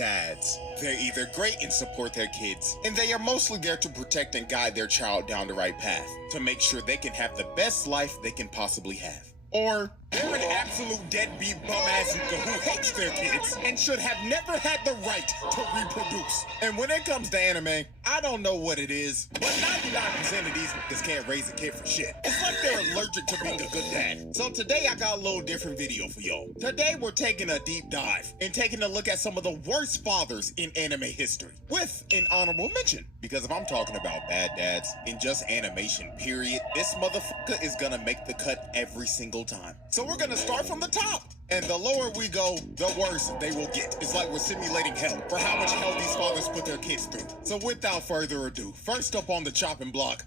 Dads. They're either great and support their kids, and they are mostly there to protect and guide their child down the right path, to make sure they can have the best life they can possibly have. Or they're an absolute deadbeat bum-ass nigga who hates their kids and should have never had the right to reproduce. And when it comes to anime, I don't know what it is, but 99% of these niggas can't raise a kid for shit. It's like they're allergic to being a good dad. So today I got a little different video for y'all. Today we're taking a deep dive and taking a look at some of the worst fathers in anime history, with an honorable mention. Because if I'm talking about bad dads in just animation period, this motherfucker is gonna make the cut every single time. So we're gonna start from the top. And the lower we go, the worse they will get. It's like we're simulating hell for how much hell these fathers put their kids through. So without further ado, first up on the chopping block,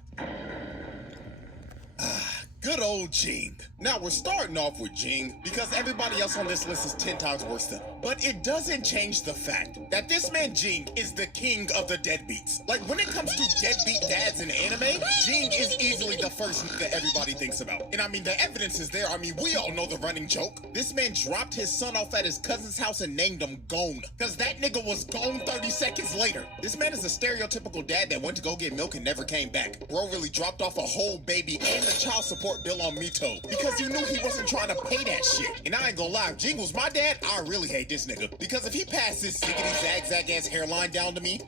good old Jing. Now we're starting off with Jing because everybody else on this list is 10 times worse than him. But it doesn't change the fact that this man Jing is the king of the deadbeats. Like when it comes to deadbeat dads in anime, Jing is easily the first nigga everybody thinks about. And I mean, the evidence is there. I mean, we all know the running joke. This man dropped his son off at his cousin's house and named him Gone, because that nigga was gone 30 seconds later. This man is a stereotypical dad that went to go get milk and never came back. Bro really dropped off a whole baby and the child support bill on Mito because you knew he wasn't trying to pay that shit. And I ain't gonna lie, if Jing was my dad, I really hate this nigga, because if he passed this ziggity zag ass hairline down to me,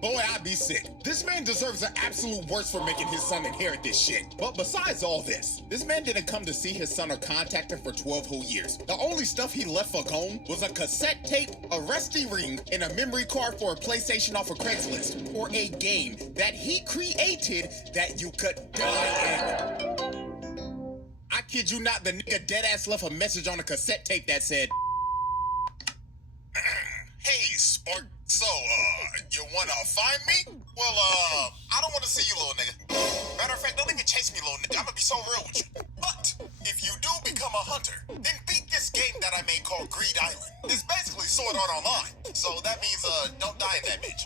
boy, I'd be sick. This man deserves the absolute worst for making his son inherit this shit. But besides all this man didn't come to see his son or contact him for 12 whole years. The only stuff he left for Gon was a cassette tape, a rusty ring, and a memory card for a PlayStation off of Craigslist, or a game that he created that you could die in. I kid you not, the nigga deadass left a message on a cassette tape that said, "Hey, Spark, so, you wanna find me? Well, I don't wanna see you, little nigga. Matter of fact, don't even chase me, little nigga. I'm gonna be so real with you. But, if you do become a hunter, then beat this game that I made called Greed Island. It's basically Sword Art Online. So that means, don't die in that bitch."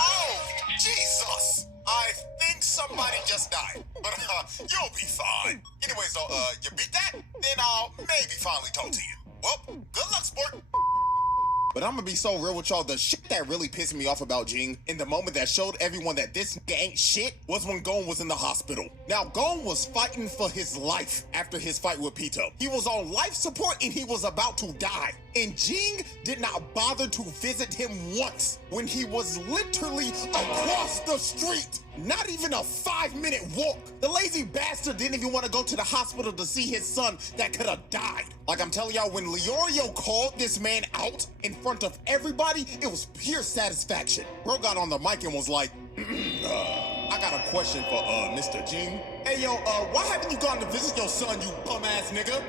Oh, Jesus! I think somebody just died, but you'll be fine. Anyways, though, you beat that? Then I'll maybe finally talk to you. Well, good luck, sport. But I'm gonna be so real with y'all, the shit that really pissed me off about Jing in the moment that showed everyone that this nigga ain't shit was when Gon was in the hospital. Now, Gon was fighting for his life after his fight with Pito. He was on life support and he was about to die. And Jing did not bother to visit him once when he was literally across the street. Not even a 5-minute walk. The lazy bastard didn't even want to go to the hospital to see his son that could have died. Like I'm telling y'all, when Leorio called this man out in front of everybody, it was pure satisfaction. Bro got on the mic and was like, I got a question for Mr. Jing. Hey yo, why haven't you gone to visit your son, you bum ass nigga?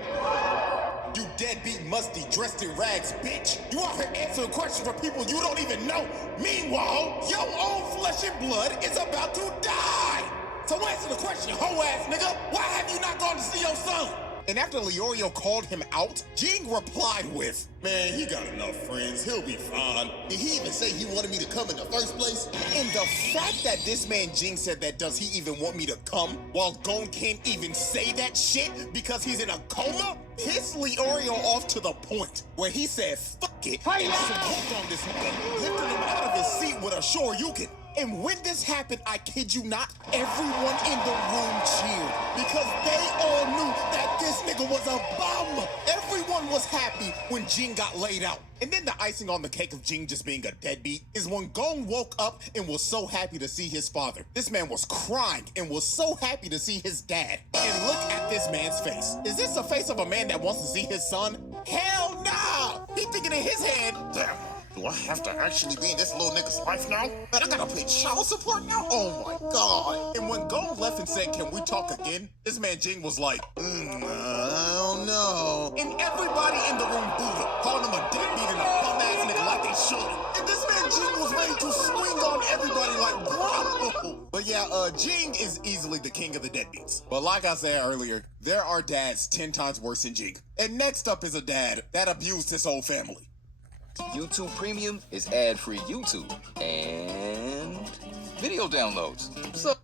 You deadbeat, musty, dressed in rags, bitch. You out here answering questions for people you don't even know. Meanwhile, your own flesh and blood is about to die. So answer the question, hoe ass nigga. Why have you not gone to see your son? And after Leorio called him out, Jing replied with, "Man, he got enough friends. He'll be fine. Did he even say he wanted me to come in the first place?" And the fact that this man Jing said that, does he even want me to come, while Gon can't even say that shit because he's in a coma, pissed Leorio off to the point where he said, "Fuck it," and swooped on this nigga, lifting him out of his seat with a Shoryuken. And when this happened, I kid you not, everyone in the room cheered because they all knew that this nigga was a bum. Everyone was happy when Jing got laid out. And then the icing on the cake of Jing just being a deadbeat is when Gon woke up and was so happy to see his father. This man was crying and was so happy to see his dad. And look at this man's face. Is this the face of a man that wants to see his son? Hell nah! He thinking in his head, damn. Do I have to actually be in this little nigga's life now? Man, I gotta pay child support now? Oh my god. And when Gon left and said, "Can we talk again?" this man Jing was like, I don't know. And everybody in the room booed him, calling him a deadbeat and a bum ass nigga like they should. And this man Jing was ready to swing on everybody like, bro. But yeah, Jing is easily the king of the deadbeats. But like I said earlier, there are dads 10 times worse than Jing. And next up is a dad that abused his whole family. YouTube Premium is ad-free YouTube and video downloads. So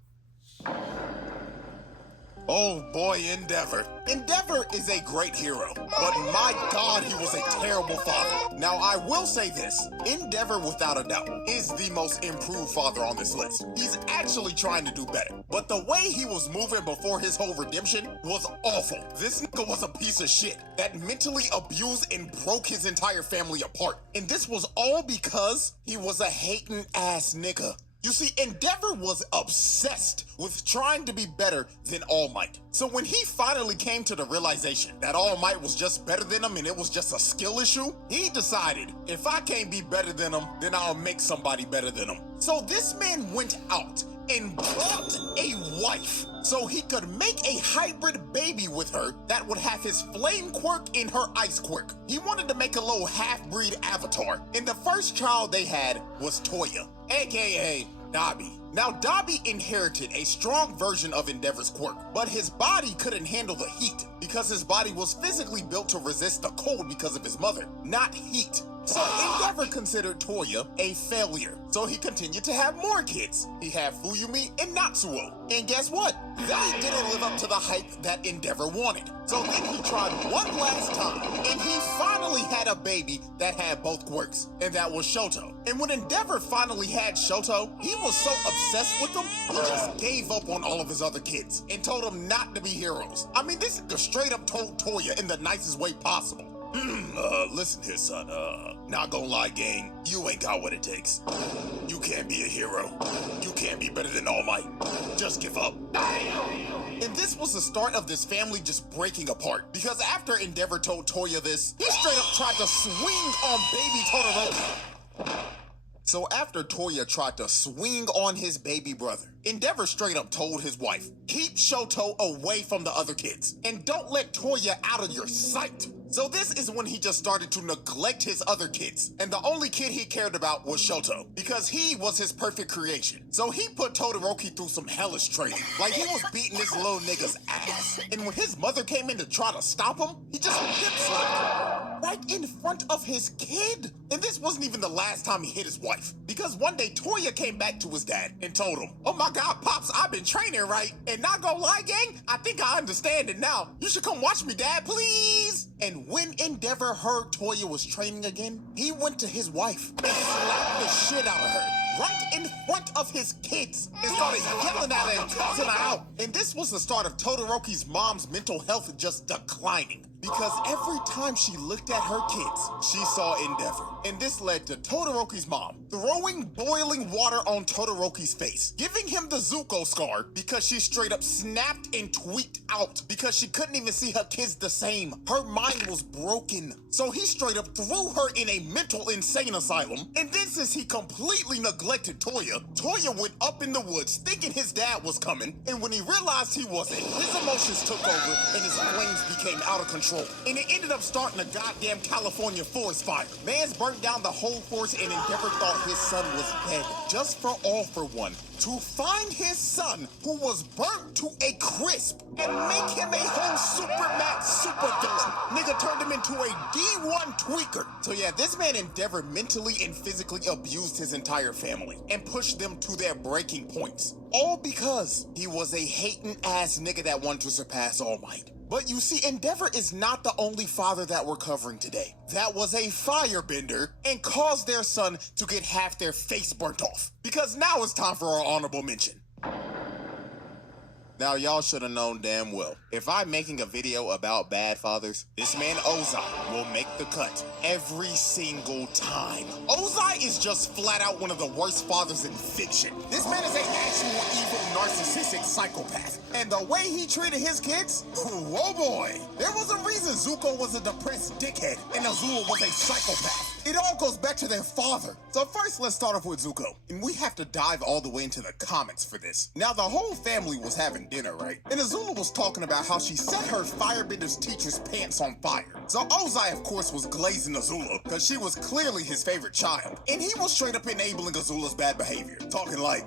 Oh boy, Endeavor. Endeavor is a great hero, but my God, he was a terrible father. Now, I will say this. Endeavor, without a doubt, is the most improved father on this list. He's actually trying to do better, but the way he was moving before his whole redemption was awful. This nigga was a piece of shit that mentally abused and broke his entire family apart. And this was all because he was a hating ass nigga. You see, Endeavor was obsessed with trying to be better than All Might. So when he finally came to the realization that All Might was just better than him and it was just a skill issue, he decided, if I can't be better than him, then I'll make somebody better than him. So this man went out and bought a wife so he could make a hybrid baby with her that would have his flame quirk and her ice quirk. He wanted to make a little half-breed avatar, and the first child they had was Toya, aka Dobby. Now, Dobby inherited a strong version of Endeavor's quirk, but his body couldn't handle the heat because his body was physically built to resist the cold because of his mother, not heat. So Endeavor considered Toya a failure, so he continued to have more kids. He had Fuyumi and Natsuo. And guess what? They didn't live up to the hype that Endeavor wanted. So then he tried one last time, and he finally had a baby that had both quirks, and that was Shoto. And when Endeavor finally had Shoto, he was so obsessed with them, he just gave up on all of his other kids and told them not to be heroes. I mean, this nigga straight up told Toya in the nicest way possible. Listen here, son, not gonna lie, gang, you ain't got what it takes. You can't be a hero. You can't be better than All Might. Just give up. And this was the start of this family just breaking apart, because after Endeavor told Toya this, he straight up tried to swing on baby Todoroki. So after Toya tried to swing on his baby brother, Endeavor straight up told his wife, keep Shoto away from the other kids, and don't let Toya out of your sight. So this is when he just started to neglect his other kids, and the only kid he cared about was Shoto, because he was his perfect creation. So he put Todoroki through some hellish training, like he was beating this little nigga's ass. And when his mother came in to try to stop him, he just hip slapped her right in front of his kid. And this wasn't even the last time he hit his wife, because one day Toya came back to his dad and told him, oh my God, Pops, I've been training right, and not gonna lie, gang, I think I understand it now. You should come watch me, Dad, please. And when Endeavor heard Toya was training again, he went to his wife and slapped the shit out of her right in front of his kids and started yelling at her and cussing her out. And this was the start of Todoroki's mom's mental health just declining, because every time she looked at her kids, she saw Endeavor. And this led to Todoroki's mom throwing boiling water on Todoroki's face, giving him the Zuko scar because she straight up snapped and tweaked out because she couldn't even see her kids the same. Her mind was broken. So he straight up threw her in a mental insane asylum. And then since he completely neglected Toya, Toya went up in the woods thinking his dad was coming. And when he realized he wasn't, his emotions took over and his flames became out of control. And it ended up starting a goddamn California forest fire. Mans burnt down the whole forest, and Endeavor thought his son was dead. Just for all for one, to find his son who was burnt to a crisp and make him a whole super max super villain. Nigga turned him into a D1 tweaker. So yeah, this man Endeavor mentally and physically abused his entire family and pushed them to their breaking points. All because he was a hating ass nigga that wanted to surpass All Might. But you see, Endeavor is not the only father that we're covering today. That was a firebender and caused their son to get half their face burnt off. Because now it's time for our honorable mention. Now, y'all should have known damn well, if I'm making a video about bad fathers, this man Ozai will make the cut every single time. Ozai is just flat out one of the worst fathers in fiction. This man is an actual evil, narcissistic psychopath. And the way he treated his kids, oh boy. There was a reason Zuko was a depressed dickhead and Azula was a psychopath. It all goes back to their father. So first, let's start off with Zuko. And we have to dive all the way into the comics for this. Now, the whole family was having dinner, right? And Azula was talking about how she set her firebender's teacher's pants on fire. So Ozai, of course, was glazing Azula because she was clearly his favorite child. And he was straight up enabling Azula's bad behavior, talking like,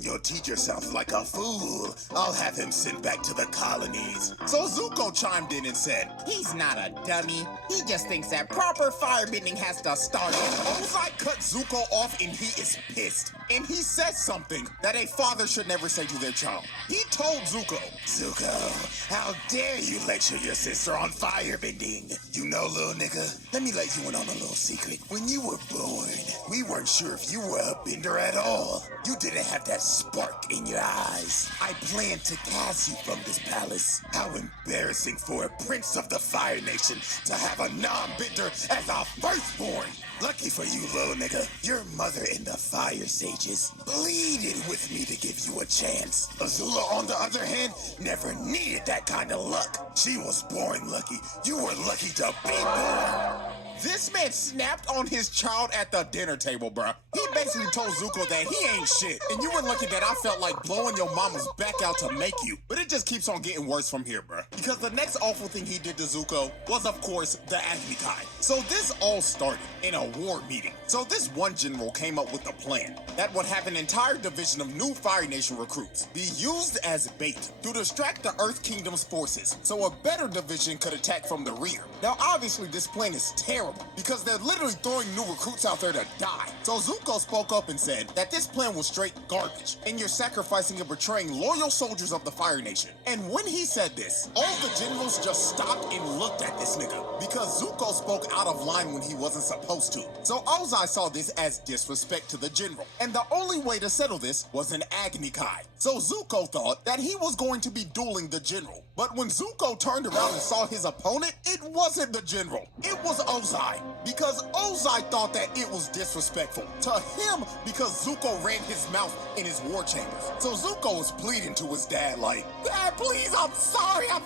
your teacher sounds like a fool. I'll have him sent back to the colonies. So Zuko chimed in and said, he's not a dummy. He just thinks that proper firebending has to the start. Ozai cut Zuko off and he is pissed. And he says something that a father should never say to their child. He told Zuko, Zuko, how dare you lecture your sister on firebending? You know, little nigga, let me let you in on a little secret. When you were born, we weren't sure if you were a bender at all. You didn't have that spark in your eyes. I planned to cast you from this palace. How embarrassing for a prince of the Fire Nation to have a non-bender as a firstborn. Lucky for you, little nigga, your mother and the Fire Sages pleaded with me to give you a chance. Azula, on the other hand, never needed that kind of luck. She was born lucky. You were lucky to be born. This man snapped on his child at the dinner table, bruh. He basically told Zuko that he ain't shit. And you were lucky that I felt like blowing your mama's back out to make you. But it just keeps on getting worse from here, bruh. Because the next awful thing he did to Zuko was, of course, the Agni Kai. So this all started in a war meeting. So this one general came up with a plan that would have an entire division of new Fire Nation recruits be used as bait to distract the Earth Kingdom's forces so a better division could attack from the rear. Now, obviously, this plan is terrible because they're literally throwing new recruits out there to die. So Zuko spoke up and said that this plan was straight garbage and you're sacrificing and betraying loyal soldiers of the Fire Nation. And when he said this, all the generals just stopped and looked at this nigga because Zuko spoke out of line when he wasn't supposed to. So Ozai saw this as disrespect to the general, and the only way to settle this was an Agni Kai. So Zuko thought that he was going to be dueling the general. But when Zuko turned around and saw his opponent, it wasn't the general. It was Ozai. Because Ozai thought that it was disrespectful to him because Zuko ran his mouth in his war chambers. So Zuko was pleading to his dad like, Dad, please, I'm sorry. I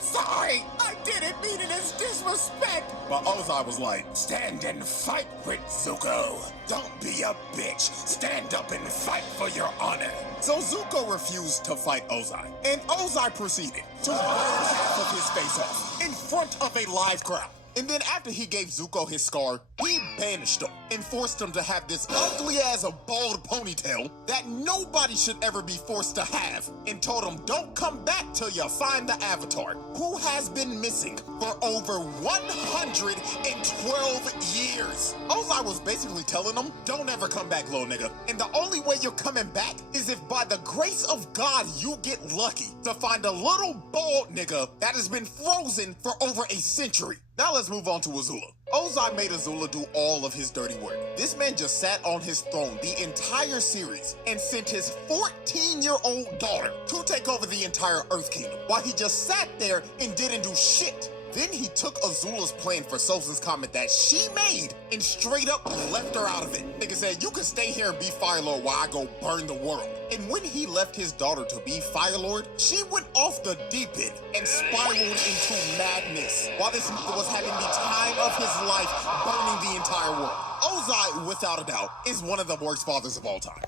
didn't mean it as disrespect. But Ozai was like, stand and fight, Prince Zuko. Don't be a bitch. Stand up and fight for your honor. So Zuko refused to fight Ozai. And Ozai proceeded to burn half of his face off in front of a live crowd. And then after he gave Zuko his scar, he banished him and forced him to have this ugly as a bald ponytail that nobody should ever be forced to have, and told him don't come back till you find the Avatar, who has been missing for over 112 years. Ozai was basically telling him, don't ever come back, little nigga. And the only way you're coming back is if by the grace of God you get lucky to find a little bald nigga that has been frozen for over a century. Now let's move on to Azula. Ozai made Azula do all of his dirty work. This man just sat on his throne the entire series and sent his 14-year-old daughter to take over the entire Earth Kingdom while he just sat there and didn't do shit. Then he took Azula's plan for Sozin's Comet that she made and straight up left her out of it. Nigga said, you can stay here and be Fire Lord while I go burn the world. And when he left his daughter to be Fire Lord, she went off the deep end and spiraled into madness while this nigga was having the time of his life burning the entire world. Ozai, without a doubt, is one of the worst fathers of all time.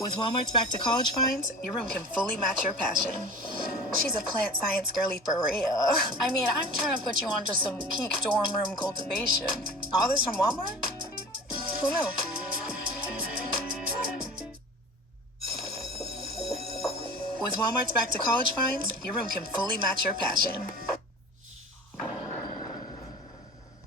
With Walmart's back to college finds, your room can fully match your passion. She's a plant science girly for real. I mean, I'm trying to put you onto some peak dorm room cultivation. All this from Walmart? Who knew? With Walmart's back to college finds, your room can fully match your passion.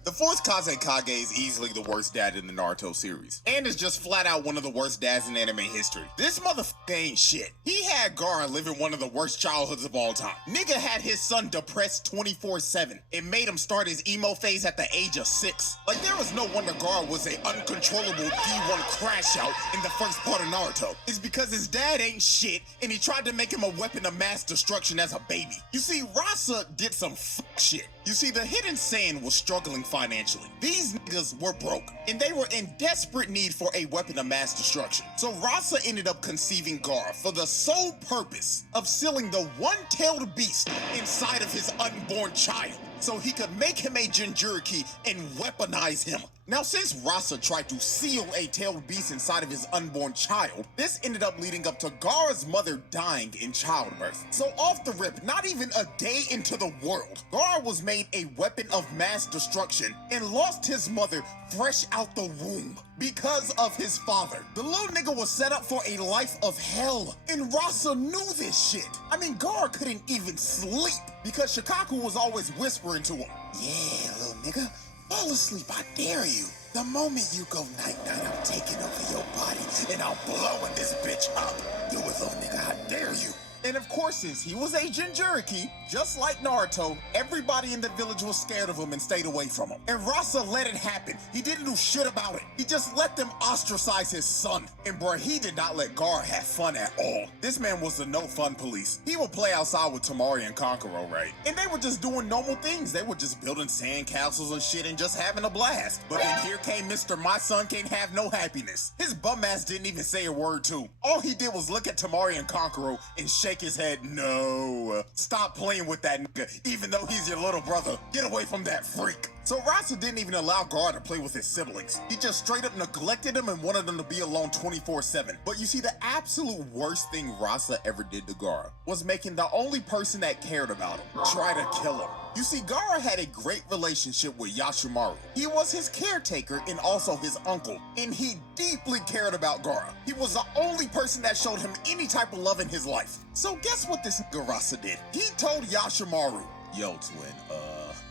The fourth Kazekage is easily the worst dad in the Naruto series, and is just flat out one of the worst dads in anime history. This motherfucker ain't shit. He had Gaara living one of the worst childhoods of all time. Nigga had his son depressed 24/7. It made him start his emo phase at the age of 6. Like, there was no wonder Gaara was an uncontrollable D1 crash out in the first part of Naruto. It's because his dad ain't shit, and he tried to make him a weapon of mass destruction as a baby. You see, Rasa did some shit. You see, the Hidden Sand was struggling financially. These niggas were broke, and they were in desperate need for a weapon of mass destruction. So Rasa ended up conceiving Gaara for the sole purpose of sealing the one-tailed beast inside of his unborn child, so he could make him a Jinchuriki and weaponize him. Now, since Rasa tried to seal a tailed beast inside of his unborn child, this ended up leading up to Gaara's mother dying in childbirth. So off the rip, not even a day into the world, Gaara was made a weapon of mass destruction and lost his mother fresh out the womb because of his father. The little nigga was set up for a life of hell, and Rasa knew this shit. I mean, Gaara couldn't even sleep because Shikaku was always whispering to him, yeah, little nigga, Fall asleep, I dare you. The moment you go night-night, I'm taking over your body, and I'm blowing this bitch up. Do it, little nigga, I dare you. And of course, since he was a Jinchuriki, just like Naruto, everybody in the village was scared of him and stayed away from him. And Rasa let it happen. He didn't do shit about it. He just let them ostracize his son. And bruh, he did not let Gaara have fun at all. This man was the no-fun police. He would play outside with Temari and Kankuro, right? And they were just doing normal things. They were just building sand castles and shit and just having a blast. But then here came Mr. My Son Can't Have No Happiness. His bum ass didn't even say a word too. All he did was look at Temari and Kankuro and shake his head. No. Stop playing with that nigga, even though he's your little brother. Get away from that freak. So Rasa didn't even allow Gaara to play with his siblings. He just straight up neglected them and wanted them to be alone 24/7. But you see, the absolute worst thing Rasa ever did to Gaara was making the only person that cared about him try to kill him. You see, Gaara had a great relationship with Yashimaru. He was his caretaker and also his uncle, and he deeply cared about Gaara. He was the only person that showed him any type of love in his life. So guess what this nigga Rasa did? He told Yashimaru, yo, twin,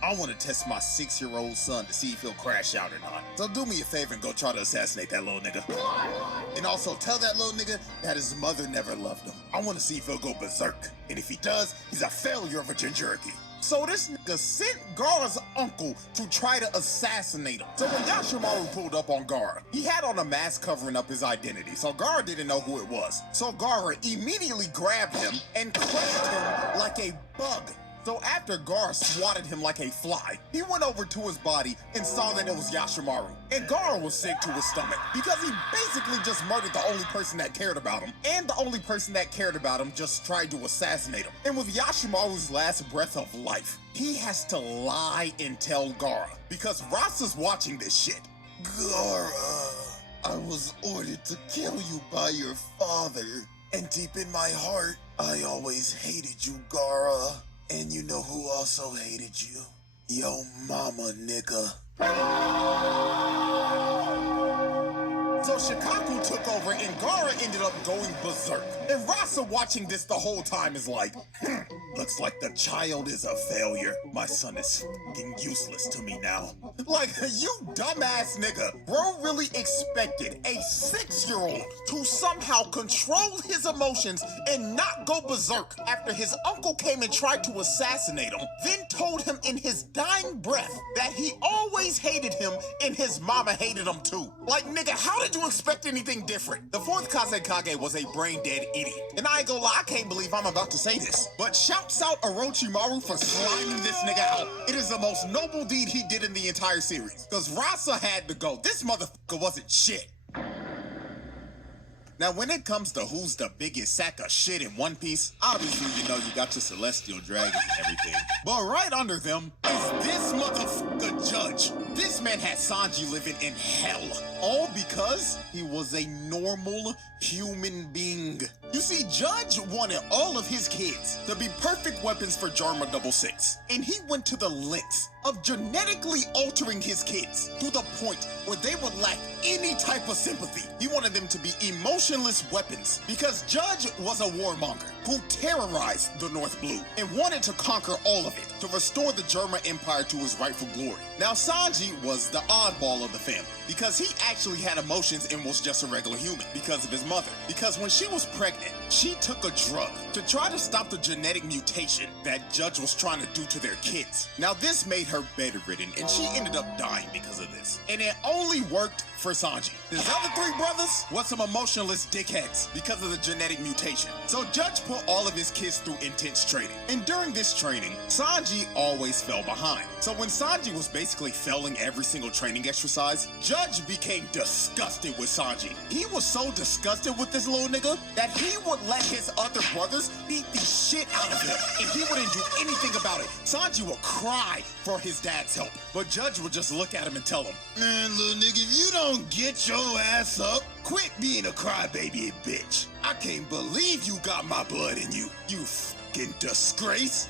I want to test my 6-year-old son to see if he'll crash out or not. So do me a favor and go try to assassinate that little nigga. And also tell that little nigga that his mother never loved him. I want to see if he'll go berserk. And if he does, he's a failure of a Jinchuriki. So this nigga sent Gaara's uncle to try to assassinate him. So when Yashimaru pulled up on Gaara, he had on a mask covering up his identity, so Gaara didn't know who it was. So Gaara immediately grabbed him and crushed him like a bug. So after Gaara swatted him like a fly, he went over to his body and saw that it was Yashimaru. And Gaara was sick to his stomach because he basically just murdered the only person that cared about him. And the only person that cared about him just tried to assassinate him. And with Yashimaru's last breath of life, he has to lie and tell Gaara because Rasa's watching this shit. Gaara, I was ordered to kill you by your father. And deep in my heart, I always hated you, Gaara. And you know who also hated you? Yo mama, nigga. So Shikaku took over and Gaara ended up going berserk. And Rasa watching this the whole time is like, looks like the child is a failure. My son is fucking useless to me now. Like, you dumbass nigga. Bro really expected a 6-year-old to somehow control his emotions and not go berserk after his uncle came and tried to assassinate him, then told him in his dying breath that he always hated him and his mama hated him too. Like, nigga, how did you expect anything different? The 4th Kazekage was a brain-dead idiot. And I ain't gonna lie, I can't believe I'm about to say this. But shouts out Orochimaru for sliming this nigga out. It is the most noble deed he did in the entire series. Cause Rasa had to go. This motherfucker wasn't shit. Now, when it comes to who's the biggest sack of shit in One Piece, obviously, you know, you got your celestial dragons and everything. But right under them is this motherfucker Judge. This man had Sanji living in hell. All because he was a normal human being. You see, Judge wanted all of his kids to be perfect weapons for Jarma 66. And he went to the lengths of genetically altering his kids to the point where they would lack any type of sympathy. He wanted them to be emotionless weapons because Judge was a warmonger who terrorized the North Blue and wanted to conquer all of it to restore the Germa Empire to its rightful glory. Now, Sanji was the oddball of the family because he actually had emotions and was just a regular human because of his mother. Because when she was pregnant, she took a drug to try to stop the genetic mutation that Judge was trying to do to their kids. Now, this made her bedridden and she ended up dying because of this. And it only worked for Sanji. His other 3 brothers was some emotionless dickheads because of the genetic mutation. So Judge put all of his kids through intense training. And during this training, Sanji always fell behind. So when Sanji was basically failing every single training exercise, Judge became disgusted with Sanji. He was so disgusted with this little nigga that he would let his other brothers beat the shit out of him. And he wouldn't do anything about it. Sanji would cry for his dad's help. But Judge would just look at him and tell him, man, little nigga, if you don't get your ass up, quit being a crybaby and bitch. I can't believe you got my blood in you, you fucking disgrace.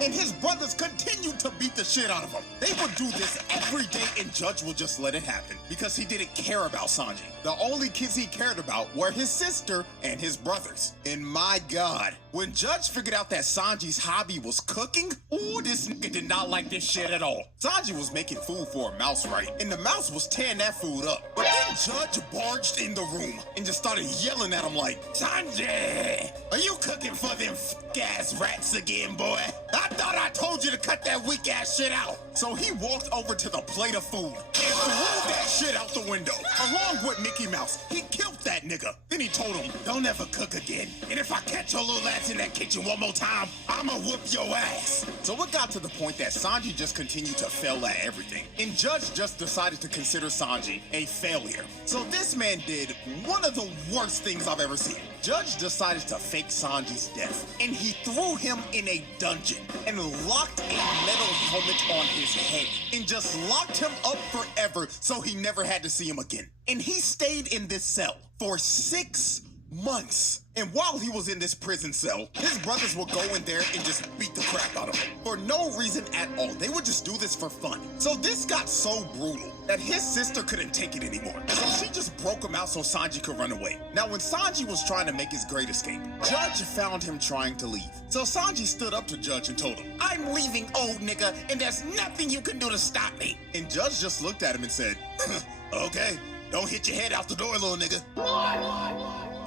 And his brothers continued to beat the shit out of him. They would do this every day, and Judge would just let it happen because he didn't care about Sanji. The only kids he cared about were his sister and his brothers. And my God, when Judge figured out that Sanji's hobby was cooking, ooh, this nigga did not like this shit at all. Sanji was making food for a mouse, right? And the mouse was tearing that food up. But then Judge barged in the room and just started yelling at him like, Sanji, are you cooking for them f***ass rats again, boy? I thought I told you to cut that weak-ass shit out. So he walked over to the plate of food and threw that shit out the window, along with Mickey Mouse. He killed that nigga. Then he told him, don't ever cook again. And if I catch your little ass in that kitchen one more time, I'ma whoop your ass. So it got to the point that Sanji just continued to fail at everything. And Judge just decided to consider Sanji a failure. So this man did one of the worst things I've ever seen. Judge decided to fake Sanji's death, and he threw him in a dungeon and locked a metal helmet on his head and just locked him up forever so he never had to see him again. And he stayed in this cell for 6 months. And while he was in this prison cell, his brothers would go in there and just beat the crap out of him for no reason at all. They would just do this for fun. So this got so brutal that his sister couldn't take it anymore. So she just broke him out so Sanji could run away. Now, when Sanji was trying to make his great escape, Judge found him trying to leave. So Sanji stood up to Judge and told him, I'm leaving, old nigga, and there's nothing you can do to stop me. And Judge just looked at him and said, okay, don't hit your head out the door, little nigga.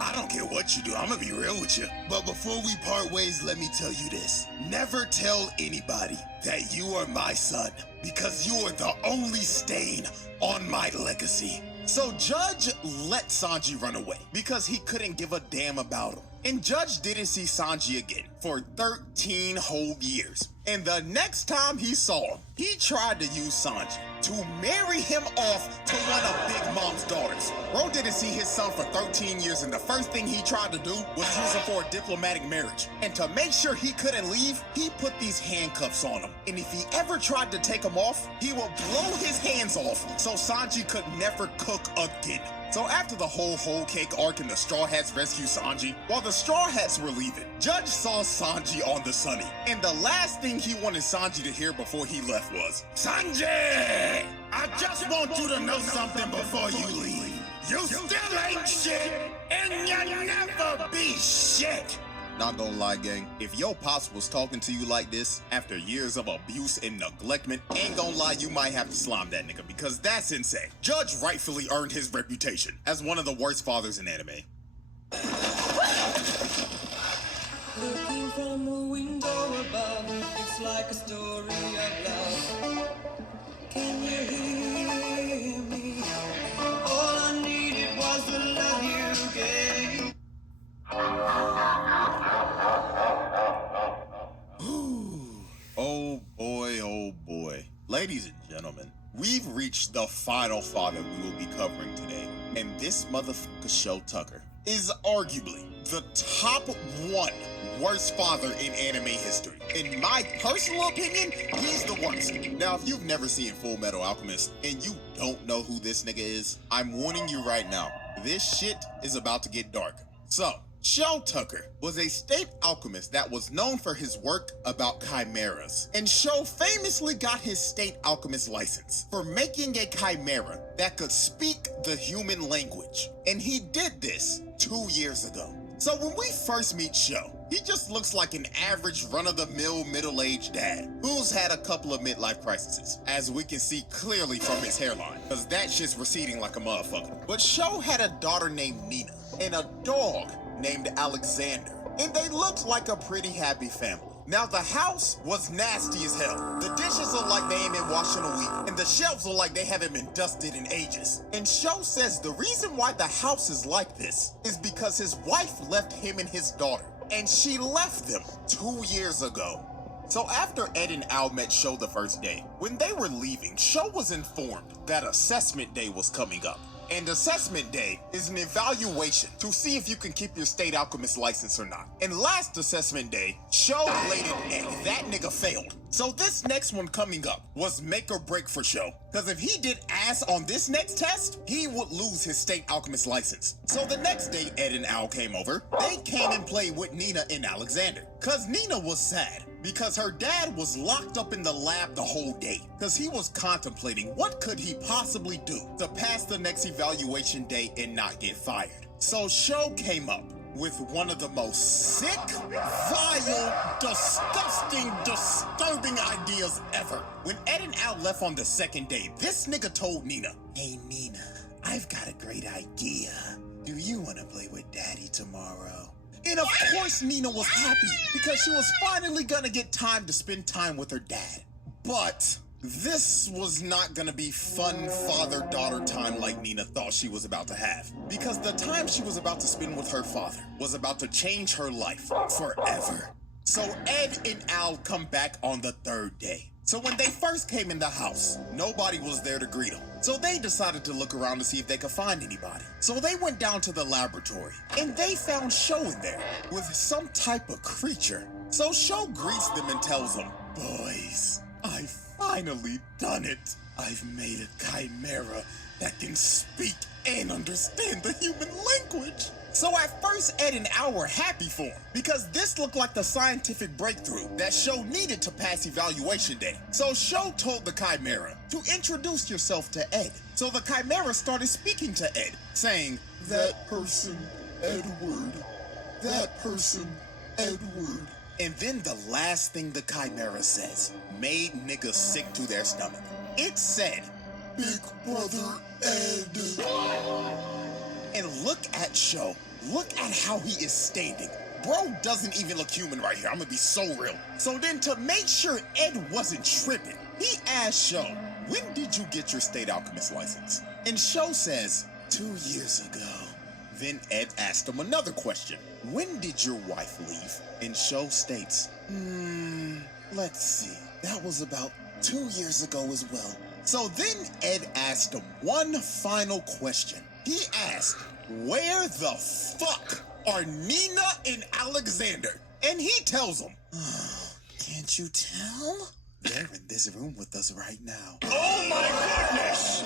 I don't care what you do, I'm gonna be real with you. But before we part ways, let me tell you this. Never tell anybody that you are my son, because you are the only stain on my legacy. So Judge let Sanji run away because he couldn't give a damn about him. And Judge didn't see Sanji again for 13 whole years. And the next time he saw him, he tried to use Sanji to marry him off to one of Big Mom's daughters. Bro didn't see his son for 13 years, and the first thing he tried to do was use him for a diplomatic marriage. And to make sure he couldn't leave, he put these handcuffs on him. And if he ever tried to take them off, he would blow his hands off so Sanji could never cook again. So after the whole cake arc and the Straw Hats rescue Sanji, while the Straw Hats were leaving, Judge saw Sanji on the Sunny. And the last thing he wanted Sanji to hear before he left was, Sanji! I just want you to know something before you leave. You still ain't shit, and you'll never be shit! Not gonna lie, gang, if your pops was talking to you like this after years of abuse and neglectment, ain't gonna lie, you might have to slime that nigga because that's insane. Judge rightfully earned his reputation as one of the worst fathers in anime. Looking from a window above, it's like a story of love. Can you hear me? All I needed was the love you gave. Oh boy. Ladies and gentlemen, we've reached the final father we will be covering today. And this motherfucker Shou Tucker is arguably the top 1 worst father in anime history. In my personal opinion, he's the worst. Now, if you've never seen Full Metal Alchemist and you don't know who this nigga is, I'm warning you right now, this shit is about to get dark. So, Shou Tucker was a state alchemist that was known for his work about chimeras. And Shou famously got his state alchemist license for making a chimera that could speak the human language. And he did this 2 years ago. So when we first meet Shou, he just looks like an average run-of-the-mill middle-aged dad who's had a couple of midlife crises, as we can see clearly from his hairline, because that shit's receding like a motherfucker. But Shou had a daughter named Nina and a dog named Alexander, and they looked like a pretty happy family. Now, the house was nasty as hell. The dishes look like they ain't been washed in a week, and the shelves look like they haven't been dusted in ages. And Shou says the reason why the house is like this is because his wife left him and his daughter, and she left them 2 years ago. So after Ed and Al met Shou the first day, when they were leaving, Shou was informed that assessment day was coming up. And assessment day is an evaluation to see if you can keep your state alchemist license or not. And last assessment day, Shou bladed Ed. That nigga failed. So this next one coming up was make or break for Shou. Cause if he did ass on this next test, he would lose his state alchemist license. So the next day Ed and Al came over, they came and played with Nina and Alexander. Cause Nina was sad because her dad was locked up in the lab the whole day. Cause he was contemplating what could he possibly do to pass the next evaluation day and not get fired. So Shou came up with one of the most sick, vile, disgusting, disturbing ideas ever. When Ed and Al left on the second day, this nigga told Nina, "Hey Nina, I've got a great idea. Do you want to play with Daddy tomorrow?" And of course Nina was happy because she was finally gonna get time to spend time with her dad. But this was not gonna be fun father-daughter time like Nina thought she was about to have. Because the time she was about to spend with her father was about to change her life forever. So Ed and Al come back on the third day. So when they first came in the house, nobody was there to greet them. So they decided to look around to see if they could find anybody. So they went down to the laboratory and they found Shou in there with some type of creature. So Shou greets them and tells them, "Boys, I've finally done it. I've made a chimera that can speak and understand the human language." So at first, Ed and Al were happy for him because this looked like the scientific breakthrough that Shou needed to pass evaluation day. So Shou told the chimera to introduce yourself to Ed. So the chimera started speaking to Ed, saying, "That person, Edward. That person, Edward." And then the last thing the chimera says made niggas sick to their stomach. It said, "Big brother Ed." And look at Shou. Look at how he is standing. Bro doesn't even look human right here. I'm gonna be so real. So then to make sure Ed wasn't tripping, he asked Shou, "When did you get your state alchemist license?" And Shou says, 2 years ago. Then Ed asked him another question. "When did your wife leave?" And Shou states, let's see. That was about 2 years ago as well. So then Ed asked him one final question. He asked, "Where the fuck are Nina and Alexander?" And he tells him, "Can't you tell? They're in this room with us right now." Oh my goodness!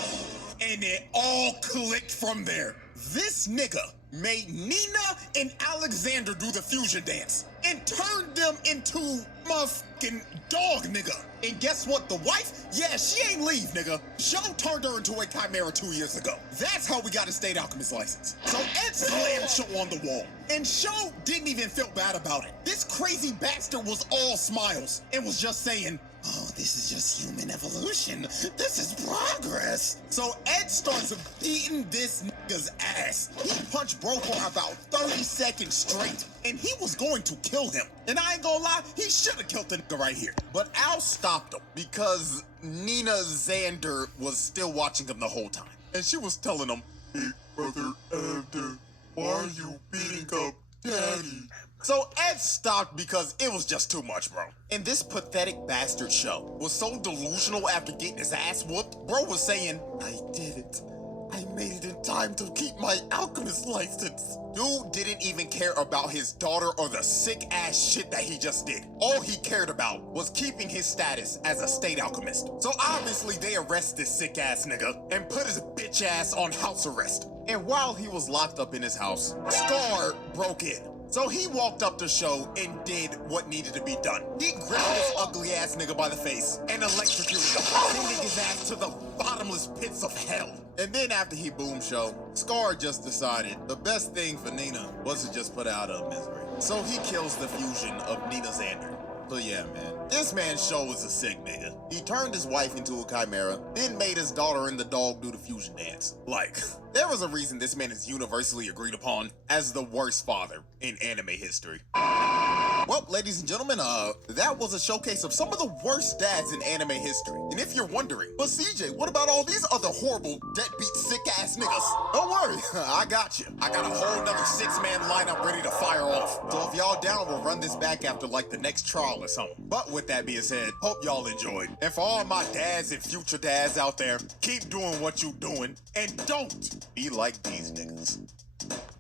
And it all clicked from there. This nigga made Nina and Alexander do the fusion dance and turned them into motherfucking dog nigga. And guess what? The wife? Yeah, she ain't leave, nigga. Shou turned her into a chimera 2 years ago. That's how we got a state alchemist license. So Ed slammed Shou on the wall. And Shou didn't even feel bad about it. This crazy bastard was all smiles and was just saying, "Oh, this is just human evolution. This is progress." So Ed starts beating this nigga's ass. He punched bro for about 30 seconds straight, and he was going to kill him. And I ain't gonna lie, he should have killed the nigga right here. But Al stopped him because Nina Xander was still watching him the whole time. And she was telling him, "Big brother Ed, why are you beating up Daddy?" So Ed stopped because it was just too much, bro. And this pathetic bastard Shou was so delusional after getting his ass whooped, bro was saying, "I did it. I made it in time to keep my alchemist license." Dude didn't even care about his daughter or the sick ass shit that he just did. All he cared about was keeping his status as a state alchemist. So obviously they arrest this sick ass nigga and put his bitch ass on house arrest. And while he was locked up in his house, Scar broke in. So he walked up to Shou and did what needed to be done. He grabbed this ugly ass nigga by the face and electrocuted him, sending his ass to the bottomless pits of hell. And then after he boomed Shou, Scar just decided the best thing for Nina was to just put her out of misery. So he kills the fusion of Nina Xander. So yeah, man, this man Shou was a sick nigga. He turned his wife into a chimera, then made his daughter and the dog do the fusion dance. Like, there was a reason this man is universally agreed upon as the worst father in anime history. Well, ladies and gentlemen, that was a showcase of some of the worst dads in anime history. And if you're wondering, but CJ, what about all these other horrible, deadbeat, sick-ass niggas? Don't worry, I got you. I got a whole nother 6-man lineup ready to fire off. So if y'all down, we'll run this back after, like, the next trial or something. But with that being said, hope y'all enjoyed. And for all my dads and future dads out there, keep doing what you doing, and don't be like these niggas.